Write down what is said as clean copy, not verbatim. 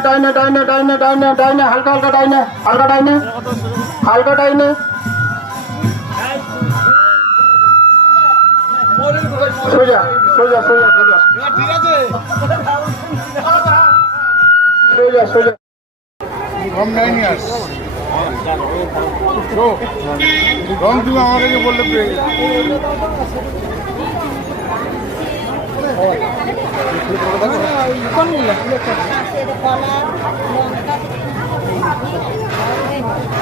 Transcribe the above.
ডাইনে ডাইনে ডাইনে ডাইনে ডাইনে হালকা হালকা ডাইনে হালকা ডাইনে হালকা ডাইনে সোজা সোজা সোজা সোজা ঠিক আছে সোজা সোজা কম নেয়নি আর রং তুমি আমাকে বললে পেয়ে কোনগুলো